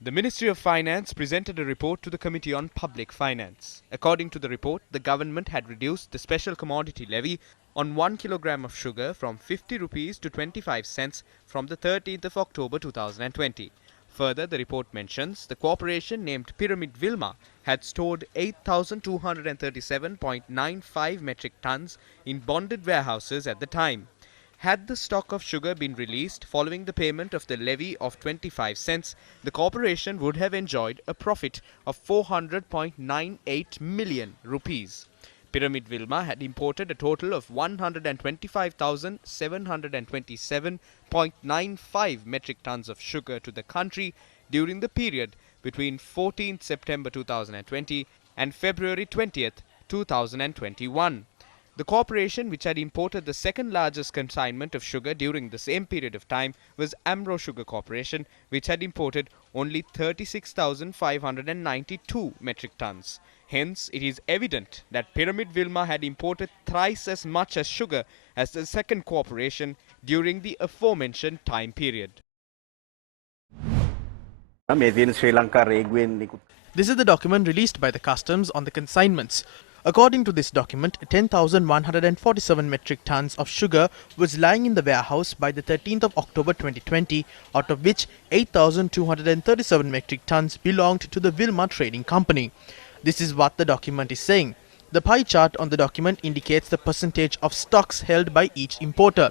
The Ministry of Finance presented a report to the Committee on Public Finance. According to the report, the government had reduced the special commodity levy on 1 kilogram of sugar from 50 rupees to 25 cents from the 13th of October 2020. Further, the report mentions the corporation named Pyramid Vilma had stored 8,237.95 metric tons in bonded warehouses at the time. Had the stock of sugar been released following the payment of the levy of 25 cents, the corporation would have enjoyed a profit of 400.98 million rupees. Pyramid Vilma had imported a total of 125,727.95 metric tons of sugar to the country during the period between 14th September 2020 and February 20th, 2021. The corporation, which had imported the second largest consignment of sugar during the same period of time, was Amro Sugar Corporation, which had imported only 36,592 metric tons. Hence, it is evident that Pyramid Vilma had imported thrice as much as sugar as the second corporation during the aforementioned time period. This is the document released by the customs on the consignments. According to this document, 10,147 metric tons of sugar was lying in the warehouse by the 13th of October 2020, out of which 8,237 metric tons belonged to the Vilma Trading Company. This is what the document is saying. The pie chart on the document indicates the percentage of stocks held by each importer.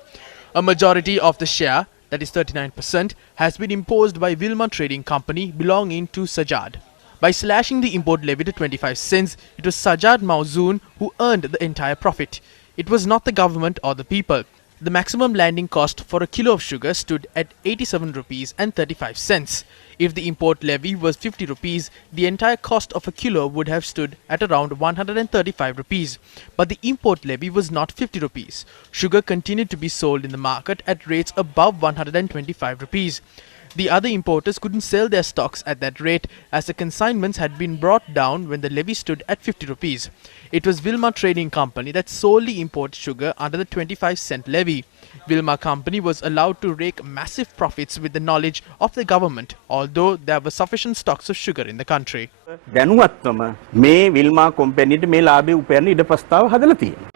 A majority of the share, that is 39%, has been imposed by Vilma Trading Company belonging to Sajad. By slashing the import levy to 25 cents, it was Sajad Mauzoon who earned the entire profit. It was not the government or the people. The maximum landing cost for a kilo of sugar stood at 87 rupees and 35 cents. If the import levy was 50 rupees, the entire cost of a kilo would have stood at around 135 rupees. But the import levy was not 50 rupees. Sugar continued to be sold in the market at rates above 125 rupees. The other importers couldn't sell their stocks at that rate as the consignments had been brought down when the levy stood at 50 rupees. It was Vilma Trading Company that solely imported sugar under the 25-cent levy. Vilma Company was allowed to rake massive profits with the knowledge of the government, although there were sufficient stocks of sugar in the country. මේ විල්මා කොම්පැනිට මේ ලාභය උපයන්න ඉඩ ප්‍රස්තාව හදලා තියෙනවා.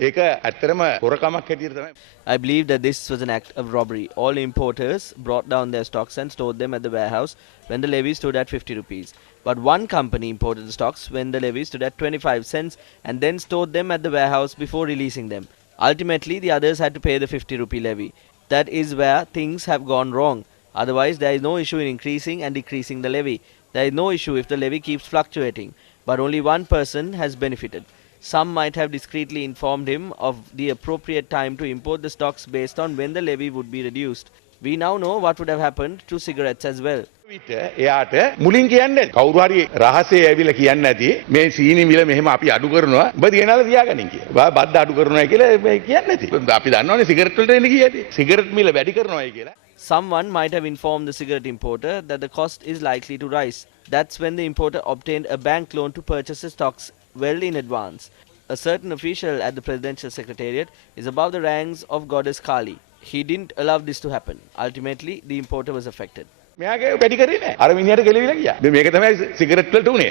ඒක ඇත්තටම හොරකමක් හැටියට තමයි. I believe that this was an act of robbery. All importers brought down their stocks and stored them at the warehouse when the levy stood at 50 rupees. But one company imported the stocks when the levy stood at 25 cents and then stored them at the warehouse before releasing them. Ultimately, the others had to pay the 50 rupee levy. That is where things have gone wrong. Otherwise, there is no issue in increasing and decreasing the levy. There is no issue if the levy keeps fluctuating. But only one person has benefited. Some might have discreetly informed him of the appropriate time to import the stocks based on when the levy would be reduced. We now know what would have happened to cigarettes as well. එයාට මුලින් කියන්නේ කවුරු හරි රහසේ ඇවිල්ලා කියන්නේ නැති මේ සීනි මිල මෙහෙම අපි අඩු කරනවා ඔබ දිනවල තියාගනින් කියලා. බද්ද අඩු කරනවා කියලා මේ කියන්නේ නැති. අපි දන්නවනේ සිගරට් වලට එන්නේ කීයද? සිගරට් මිල වැඩි කරනවායි කියලා. Someone might have informed the cigarette importer that the cost is likely to rise. That's when the importer obtained a bank loan to purchase the stocks well in advance. A certain official at the presidential secretariat is above the ranks of goddess Kali. He didn't allow this to happen. Ultimately, the importer was affected. මෙයාගේ වැඩි කරේ නැහැ. අර මිනිහට ගෙලවිලා ගියා. මේක තමයි cigarette වලට උනේ.